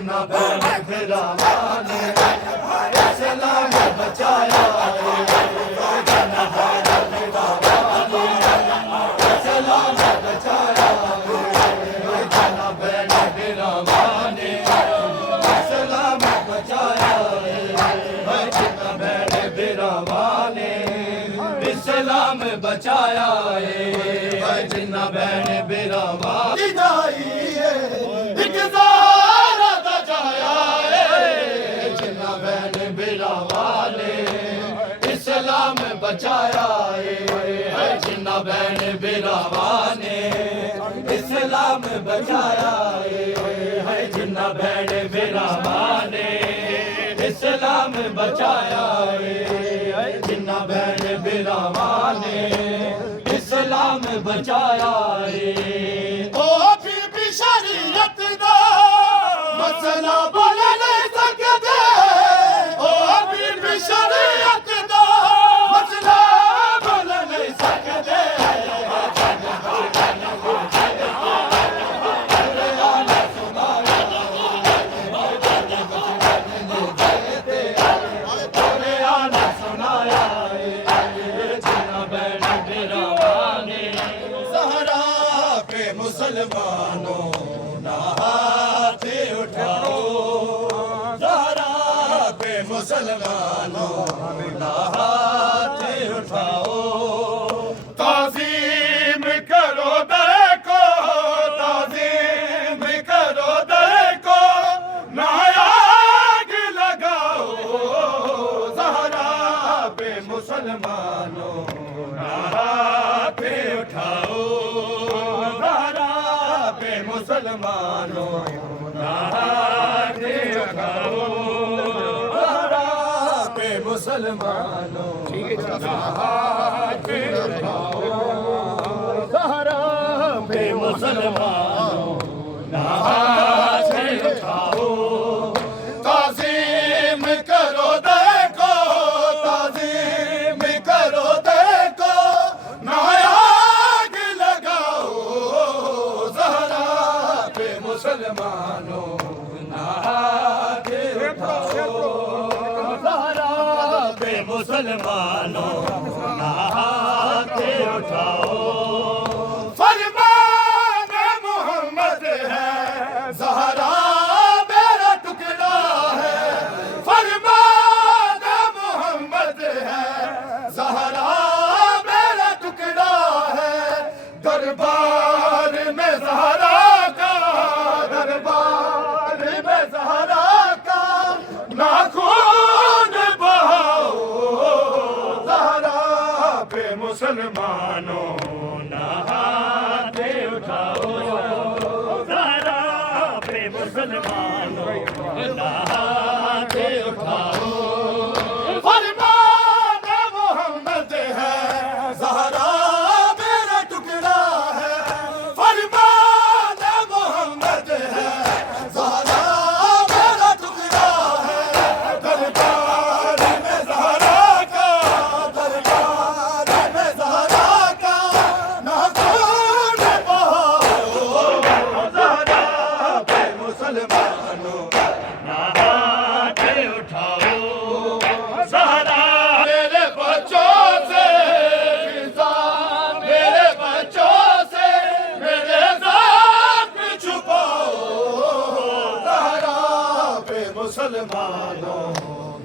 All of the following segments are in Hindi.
जिन्ना बहन फिरावा ने इस्लाम बचाया जिन्ना बहन फिरावा ने इस्लाम बचाया जिन्ना बहन फिरावा ने इस्लाम बचाया जिन्ना बहन फिरावा ने इस्लाम बचाया जिन्ना बहन फिरावा इस्लाम बचाया जिन्ना बहन बिरावा ने इस्लाम बचाया जिन्ना बहन बिरावा ने इस्लाम बचाया जिन्ना बहन बिरावा ने इस्लाम बचाया ओ फिर भी शरीयत दा मसला बोल नहीं सकते ओ फिर भी शरीयत दा मसला बोल नहीं सकते मुसलमानों ना हाथ उठाओ ज़हरा पे मुसलमानों ना हाथ उठाओ ताज़ीम करो देखो ताज़ीम करो देखो नायाग लगाओ ज़हरा पे मुसलमानों ना हाथ उठाओ मुसलमानों हाथ उठाओ ज़हरा पे मुसलमानों हाथ उठाओ ज़हरा पे मुसलमानों हाथ उठाओ ताज़ीम करो देखो ताज़ीम करो देखो नायाग लगाओ मुसलमानों हाथ उठाओ ज़हरा पे मुसलमानों हाथ उठाओ फरमान मोहम्मद है ज़हरा मेरा टुकड़ा है फरमान मोहम्मद है ज़हरा मेरा टुकड़ा है दरबार में ज़हरा दरबार में ज़हरा का नाखून बहाओ ज़हरा पे मुसलमानों ना हाथ उठाओ ज़हरा पे मुसलमानों ना हाथ उठाओ फरमान मोहम्मद है ज़हरा मेरा टुकड़ा है फरमान मोहम्मद है ज़हरा मेरा टुकड़ा है दरबार में ज़हरा का दरबार में ज़हरा का नाखून बहाओ ज़हरा पे मुसलमानों ना हाथ उठाओ ज़हरा मेरे बच्चों से मेरे बच्चों से मेरे ज़ात छुपाओ ज़हरा पे मुसलमानों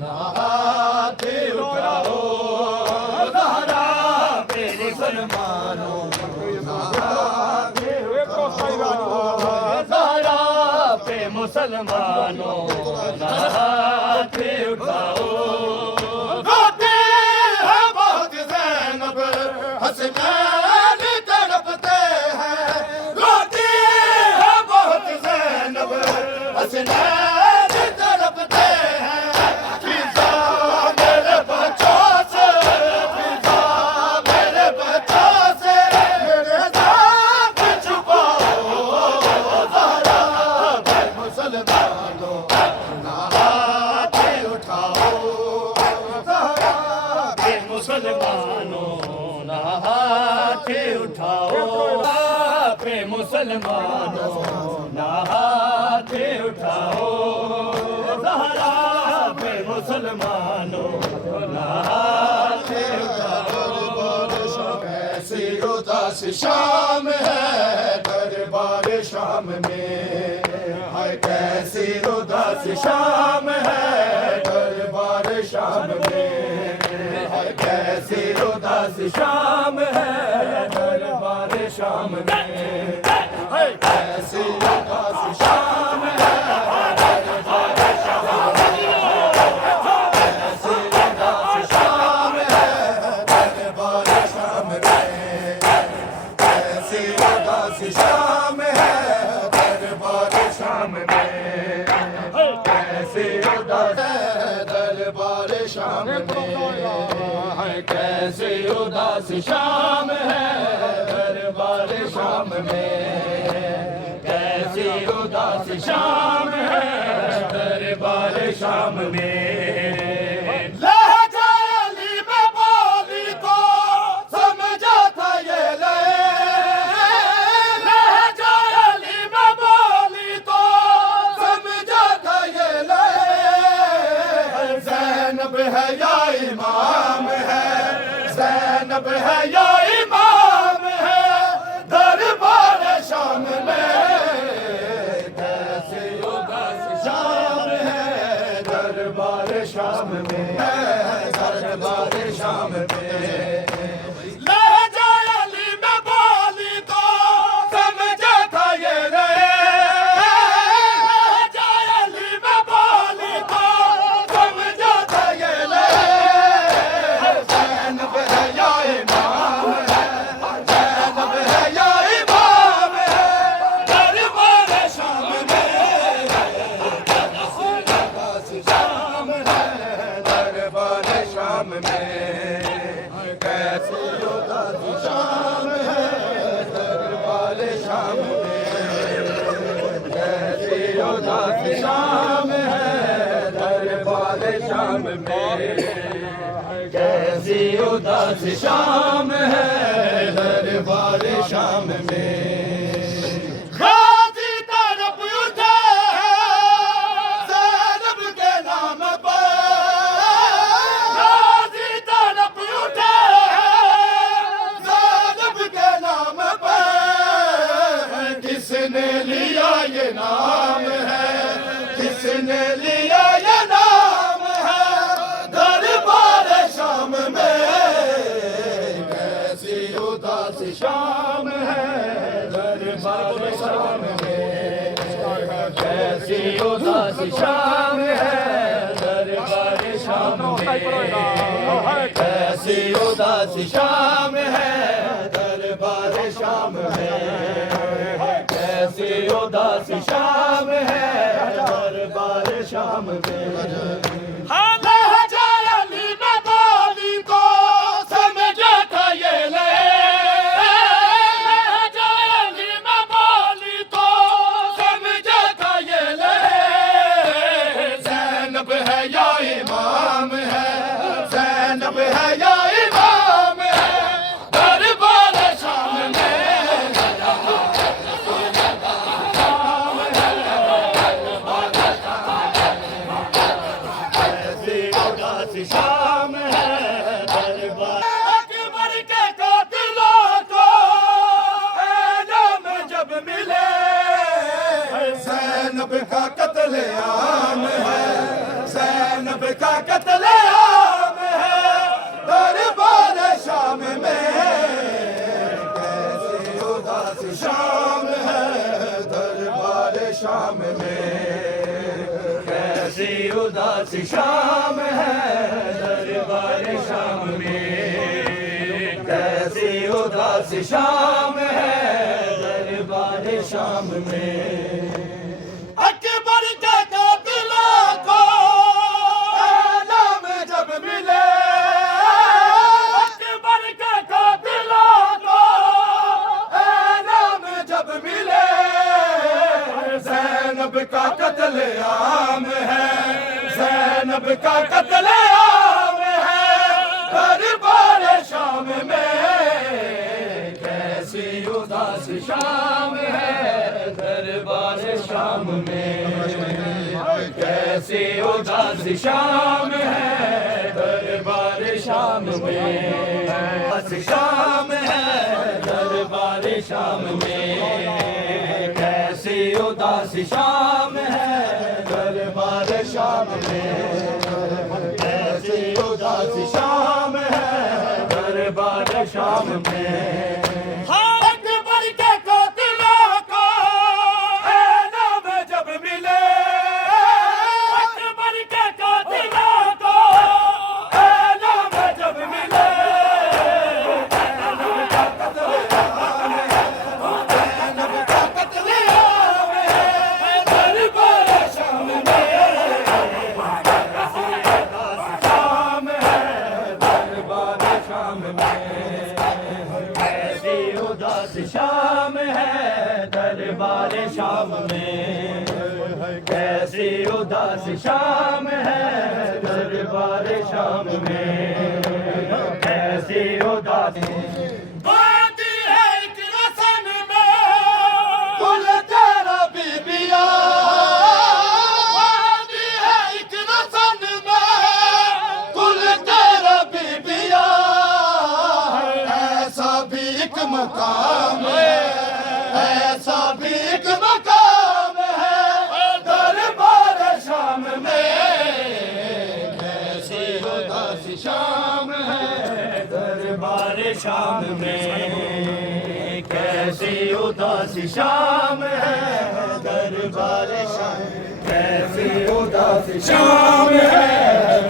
ना हाथ उठाओ ज़हरा पे मुसलमानों ना हाथ उठाओ ज़हरा पे मुसलमानों ना हाथ उठाओ रोते हैं बहुत ज़ैनब हसनैन तड़पते हैं रोते हैं बहुत ज़ैनब हसनैन तड़पते हैं फिज़ा मेरे बच्चों से फिज़ा मेरे बच्चों से मेरे ज़ात छुपाओ ज़हरा पे मुसलमानों ना हाथ उठाओ ज़हरा पे मुसलमानों ना हाथ उठाओ पे मुसलमानों ना हाथ उठाओ शाम है दरबार शाम में, हाय कैसी उदास शाम है दरबार शाम में, हाय कैसी उदास शाम है दरबार शाम में, हाय कैसी उदास शाम है दरबार शाम में, कैसी उदास शाम है दरबार शाम में, कैसी उदास शाम है दरबार शाम में, कैसी उदास है दरबार शाम में, कैसी उदास शाम है दरबार शाम में, कैसी उदास शाम है दरबार शाम में। लहजा अली में बोली तो समझा था ये ले, लहजा अली में बोली तो समझा था ये ले, ज़ैनब है या इमाम है, ज़ैनब है या इमाम है दरबार शाम में, कैसी उदास शाम है दरबार शाम में, दरबार शाम में। लहजा अली में बोली तो समझा था ये रे, लहजा अली में बोली तो समझा था ये रे, ज़ैनब है या इमाम है, ज़ैनब है या इमाम है दरबार शाम में, शाम है दरबार शाम में, कैसी उदास शाम है दरबार शाम में, कैसी उदास शाम है दरबार शाम में, कैसी उदास शाम है दरबार शाम में। गाजी तरफ उठे ज़ैनब के नाम पर, गाजी तरफ उठे ज़ैनब के नाम पर, किसने लिया ये नाम है, किसने लिया ये नाम है दरबार शाम में, कैसी उदास शाम है दरबार शाम में, कैसी उदास शाम है दरबार शाम में, कैसी उदास शाम है दरबार शाम में, कैसी उदास शाम है दरबार शाम में। हाँ लहजा अली में बोली तो समझा था ये ले, लहजा अली में बोली तो समझा था ये ले, ज़ैनब है या इमाम है, ज़ैनब है या इमाम है दरबार शाम में, शाम है दरबार। अकबर के कातिलों को एजाम जब मिले, ज़ैनब का कत्लेआम है, ज़ैनब का कत्लेआम है दरबार शाम में, कैसी उदास शाम है दरबार शाम में, कैसी उदास शाम है दरबार शाम में, कैसी उदास शाम है दरबार शाम में। अकबर के कातिलों को एजाम जब मिले, अकबर के कातिलों को एजाम जब मिले, ज़ैनब का कत्लेआम है, ज़ैनब का कत्लेआम है दरबार शाम में, कैसी उदास शाम है दरबार शाम में, कैसी उदास शाम है दरबार शाम में, शाम है दरबार शाम में कैसी उदासी शाम है दरबार शाम में कैसी उदासी शाम है दरबार शाम में शाम है दरबार शाम में कैसी उदास शाम है दरबार शाम में कैसी उदास बाती है एक रसन में कुल तेरा बीबिया बाती है एक रसन में कुल तेरा बीबिया ऐसा भी एक मकाम ऐसा भी एक मकाम है दरबार शाम में कैसी उदासी शाम है दरबार शाम में कैसी उदासी शाम है दरबार शाम कैसी उदासी शाम है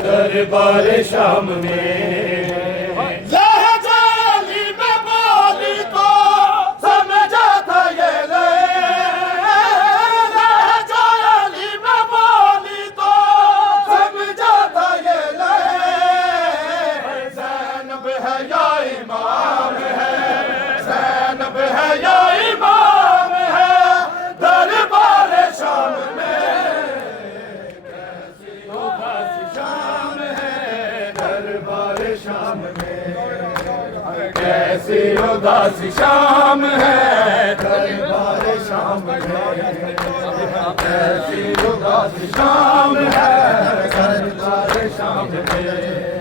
दरबार शाम में कैसी उदासी शाम है दरबार शाम में कैसी उदासी शाम है दरबार शाम में